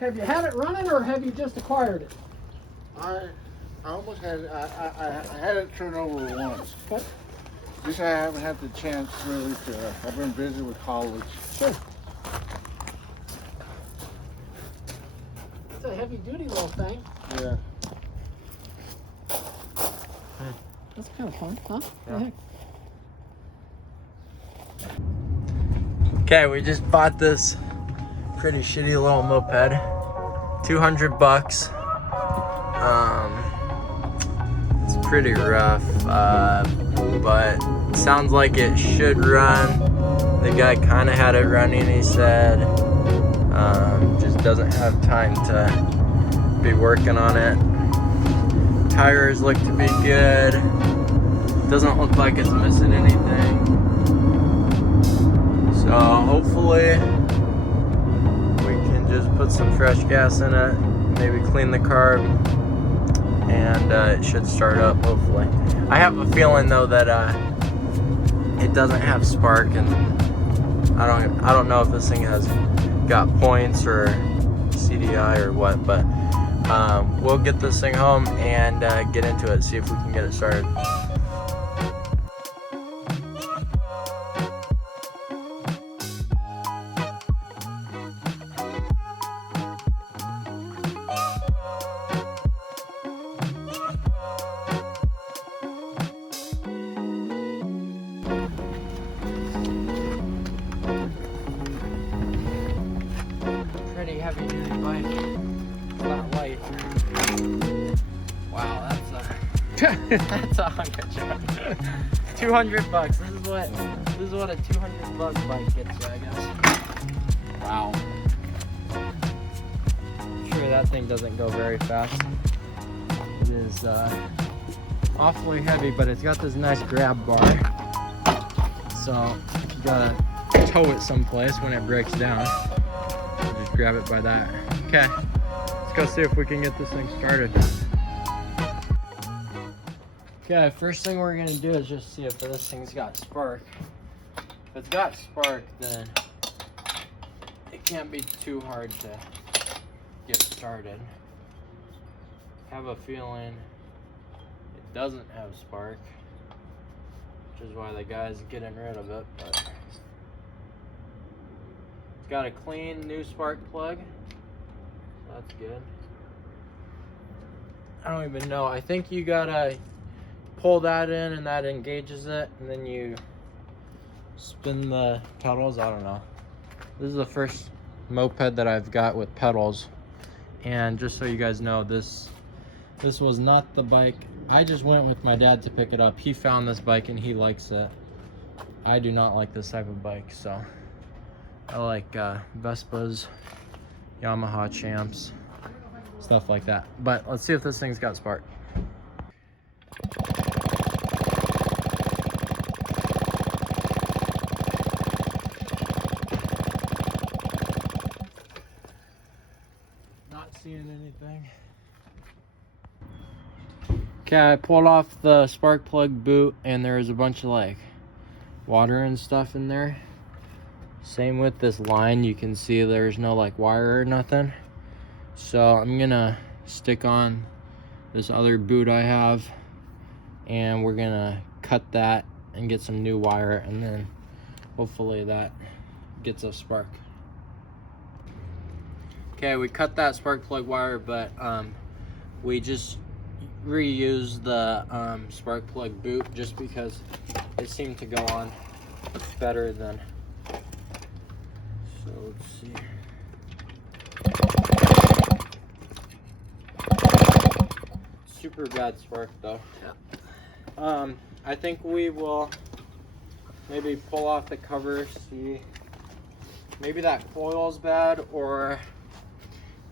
Have you had it running or have you just acquired it? I almost had it. I had it turned over once. Okay. Just I haven't had the chance really to. I've been busy with college. Sure. It's a heavy duty little thing. Yeah. That's kind of fun, huh? Yeah. Okay, we just bought this pretty shitty little moped. $200. It's pretty rough, but sounds like it should run. The guy kind of had it running, he said. Just doesn't have time to be working on it. Tires look to be good. Doesn't look like it's missing anything. So hopefully we can just put some fresh gas in it, maybe clean the carb, and it should start up hopefully. I have a feeling though that it doesn't have spark, and I don't know if this thing has got points or CDI or what, but we'll get this thing home and get into it, see if we can get it started. Pretty heavy duty bike. It's not light. Wow, that's a hunk of junk. $200. This is what a $200 bike gets you, I guess. Wow. I'm sure that thing doesn't go very fast. It is awfully heavy, but it's got this nice grab bar. So you gotta tow it someplace when it breaks down. Just grab it by that. Okay, let's go see if we can get this thing started. Okay, first thing we're gonna do is just see if this thing's got spark. If it's got spark, then it can't be too hard to get started. I have a feeling it doesn't have spark, which is why the guy's getting rid of it, but it's got a clean new spark plug, so that's good. I don't even know. I think you gotta pull that in and that engages it, and then you spin the pedals. I don't know. This is the first moped that I've got with pedals, and just so you guys know, this was not the bike. I just went with my dad to pick it up. He found this bike and he likes it. I do not like this type of bike, so I like Vespas, Yamaha Champs, stuff like that. But let's see if this thing's got spark. Not seeing anything. Okay, I pulled off the spark plug boot and there was a bunch of like water and stuff in there. Same with this line, you can see there's no like wire or nothing. So I'm gonna stick on this other boot I have, and we're gonna cut that and get some new wire, and then hopefully that gets a spark. Okay, we cut that spark plug wire, but we just reused the spark plug boot just because it seemed to go on better than. So let's see. Super bad spark though. Yeah. I think we will maybe pull off the cover, see. Maybe that coil's bad, or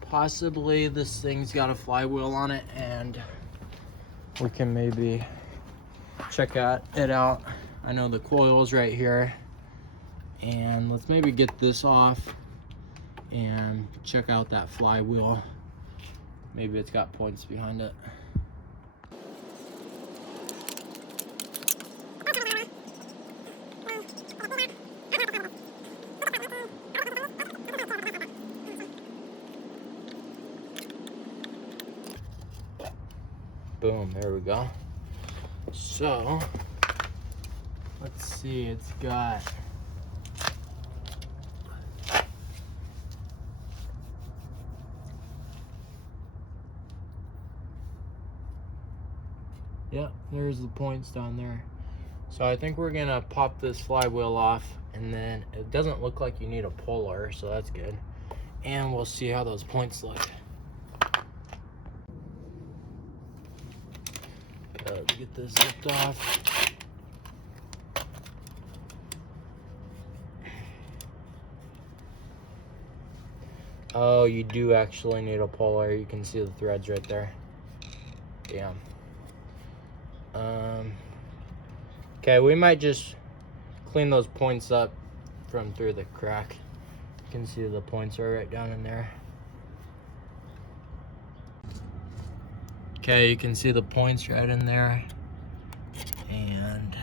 possibly this thing's got a flywheel on it, and we can maybe check it out. I know the coil's right here, and let's maybe get this off and check out that flywheel. Maybe it's got points behind it. Boom, there we go. So, let's see, it's got yep, there's the points down there. So I think we're gonna pop this flywheel off, and then it doesn't look like you need a puller, so that's good. And we'll see how those points look. Let's get this zipped off. Oh, you do actually need a puller. You can see the threads right there. Damn. Okay, we might just clean those points up from through the crack. You can see the points are right down in there. Okay, you can see the points right in there. And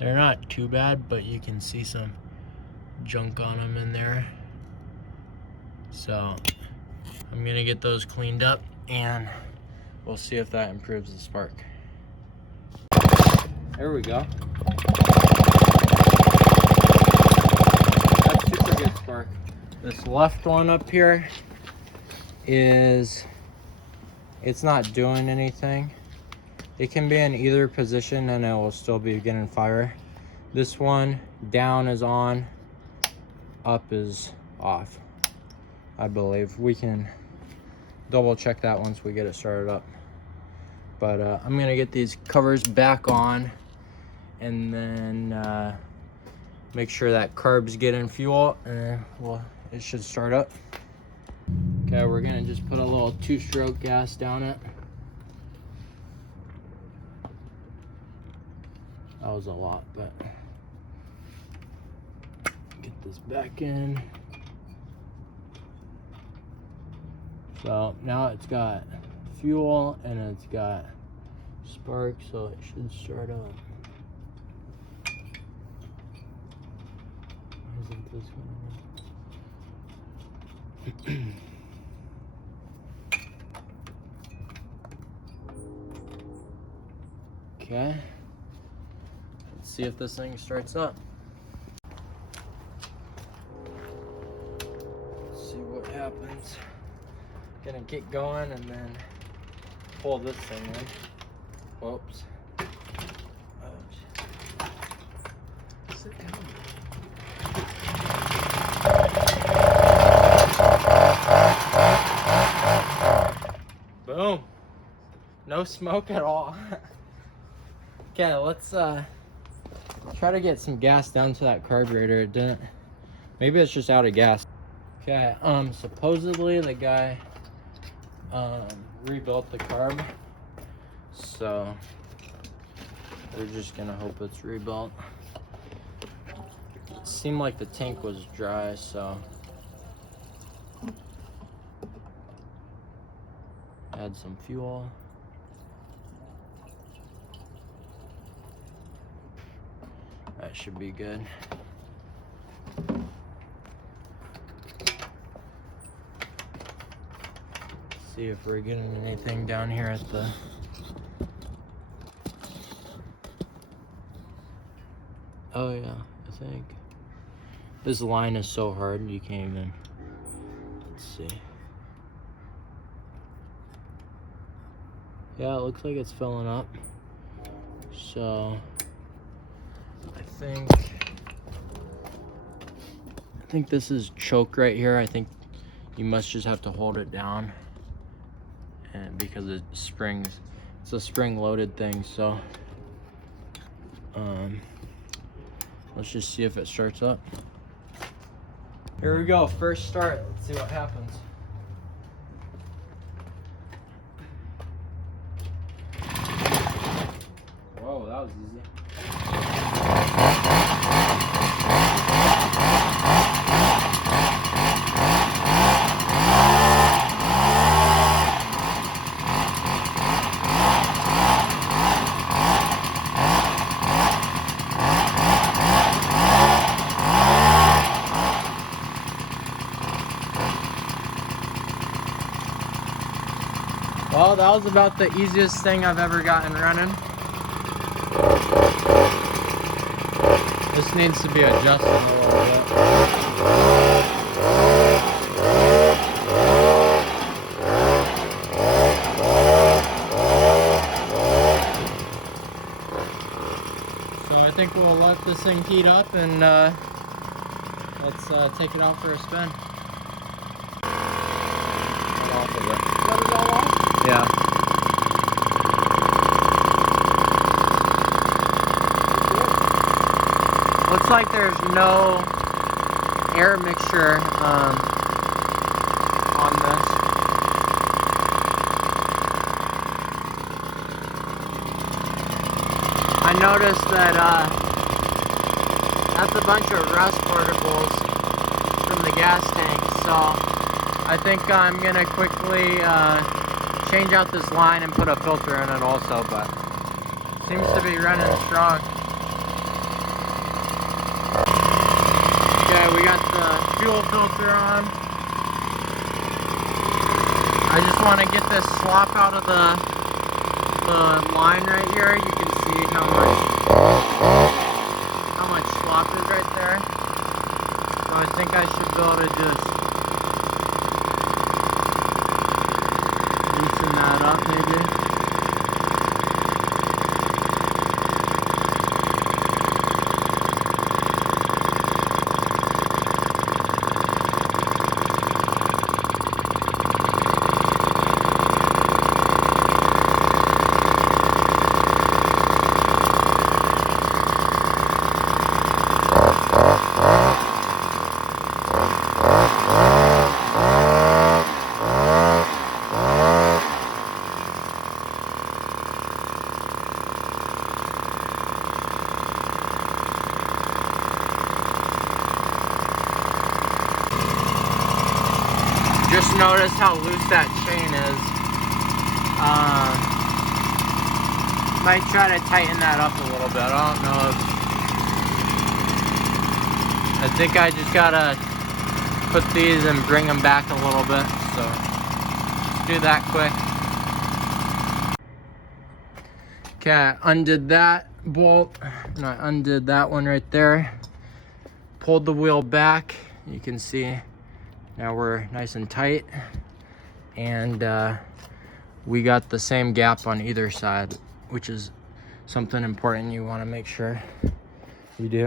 they're not too bad, but you can see some junk on them in there. So I'm gonna get those cleaned up and we'll see if that improves the spark. There we go. That's super good spark. This left one up here it's not doing anything. It can be in either position and it will still be getting fire. This one, down is on, up is off, I believe. We can double check that once we get it started up. But I'm gonna get these covers back on and then make sure that carb's getting fuel, and well, it should start up. Okay, we're gonna just put a little 2-stroke gas down it. That was a lot, but get this back in. So now it's got fuel and it's got spark, so it should start up. Why isn't this going? Okay, let's see if this thing starts up. Let's see what happens. Gonna get going and then pull this thing in. Whoops. Oh, sit down. Boom. No smoke at all. Okay, let's try to get some gas down to that carburetor. It didn't. Maybe it's just out of gas. Okay, supposedly the guy rebuilt the carb, so we're just gonna hope it's rebuilt. It seemed like the tank was dry, so add some fuel. That should be good. See if we're getting anything down here at the oh yeah, I think this line is so hard you can't even. Let's see. Yeah, it looks like it's filling up, so I think this is choke right here. I think you must just have to hold it down, and because it springs, it's a spring loaded thing. So let's just see if it starts up. Here we go, first start. Let's see what happens. Whoa, that was easy. Well, that was about the easiest thing I've ever gotten running. This needs to be adjusted a little bit. So I think we'll let this thing heat up and let's take it out for a spin. Get off of it. Let it all off? Yeah. Looks like there's no air mixture on this. I noticed that that's a bunch of rust particles from the gas tank, so I think I'm gonna quickly change out this line and put a filter in it also, but seems to be running strong. Okay, we got the fuel filter on. I just want to get this slop out of the line right here. You can see how much slop is right there. So I think I should be able to just loosen that up maybe. Just notice how loose that chain is. Might try to tighten that up a little bit. I don't know if... I think I just gotta put these and bring them back a little bit. So, let's do that quick. Okay, I undid that bolt. And I undid that one right there. Pulled the wheel back. You can see now we're nice and tight, and we got the same gap on either side, which is something important you want to make sure you do.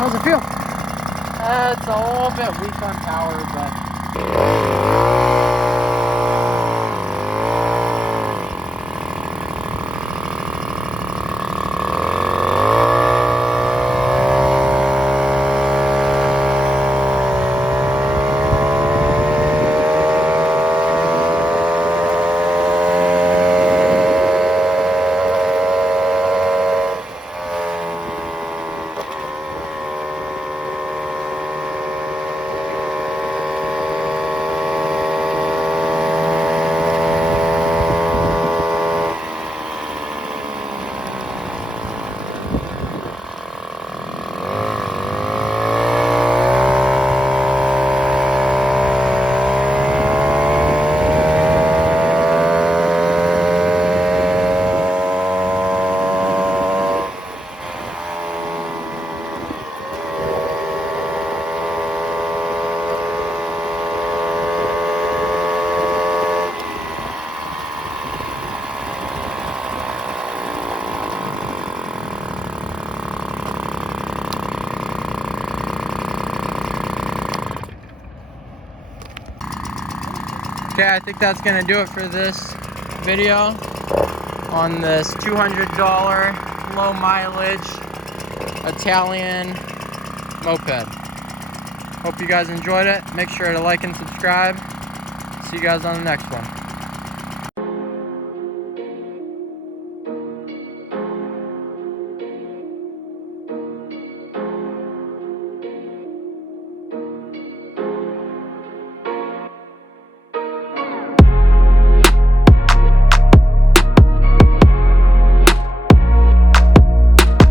How's it feel? It's a little bit weak on power, but Okay, I think that's gonna do it for this video on this $200 low mileage Italian moped. Hope you guys enjoyed it. Make sure to like and subscribe. See you guys on the next one.